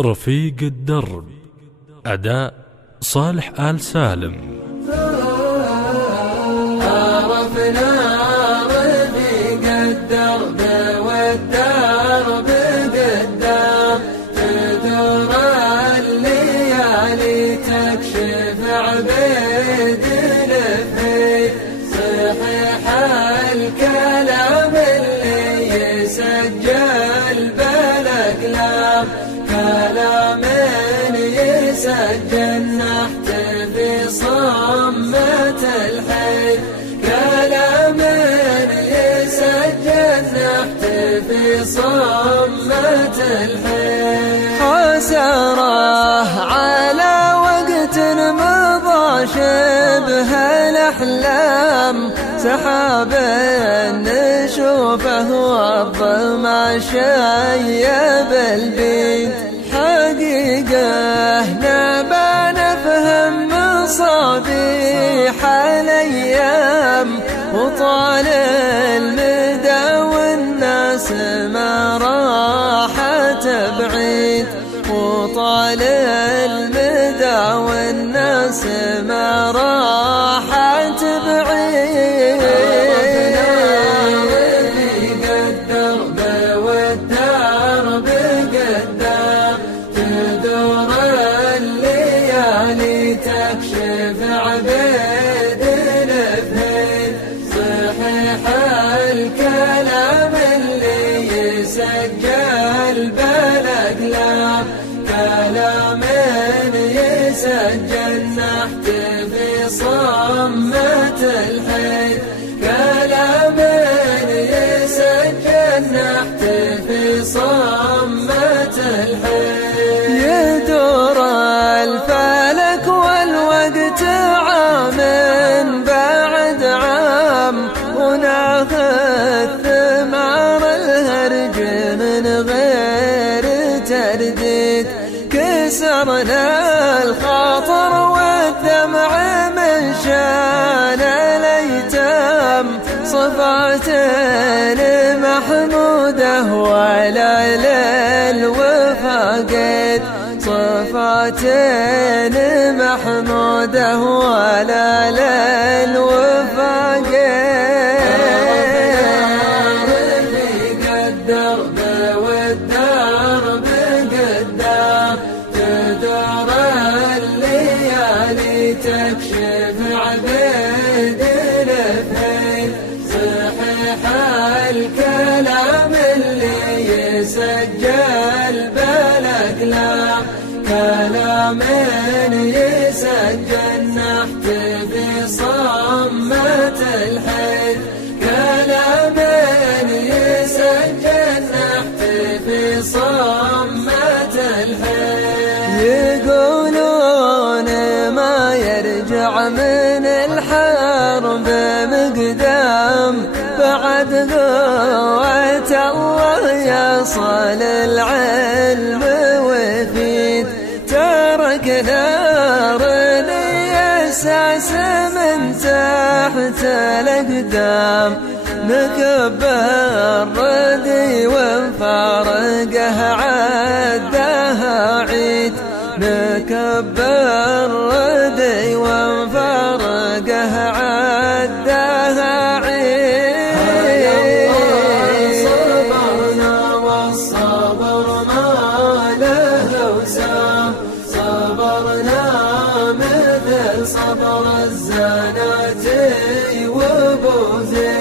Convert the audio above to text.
رفيق الدرب. أداء صالح آل سالم. عرفنا رفيق الدرب والدرب قدام، تدور الليالي تكشف عبيد الفيل، صحيح الكلام اللي يسجل بالأقلام، كلام يسجل نحت في صمة الحي، كلام يسجل نحت في صمة الحي. حسرة على وقت مضى شبه الأحلام، سحاب نشوفه والظما شيب البيت، حقيقة نبى نفهم مصابيح الأيام، وطال المدى والناس ما راحت بعيد، وطال المدى والناس ما راحت بعيد. رفيق الدرب والدرب قدام، تدور الليالي تكشف عبيد الفيل، صحيح الكلام اللي يسجل بالأقلام، كلام يسجل نحت في صمة الحي، كلام يسجل نحت في صمة الحي. يدور الفلك والوقت عام بعد عام، وناخذ ثمار الهرج من غير ترديد، كسرنا الخاطر والدمع من شان الأيتام، صفاتين محمودة ولا للوفا قيد، صفاتين محمودة ولا للوفا قيد. رفيق الدرب والدرب قدام، تدور الليالي تكشف عبيد الفيل، صحيح الكلام اللي يسجل بالأقلام، كلام يسجل نحت في صمة الحي، كلام يسجل نحت في صمة الحي. يقولون ما يرجع من الحرب مقدام، بعد قوة الله يصل العلم ويفيد، ترك نار الأساس من تحت الأقدام، نكبر ردي ونفارقه عدها عيد، نكبر ردي ونفارقه عدها عيد. صبرنا والصبر ما له وسام، صبرنا مثل صبر الزناتي وبوزي،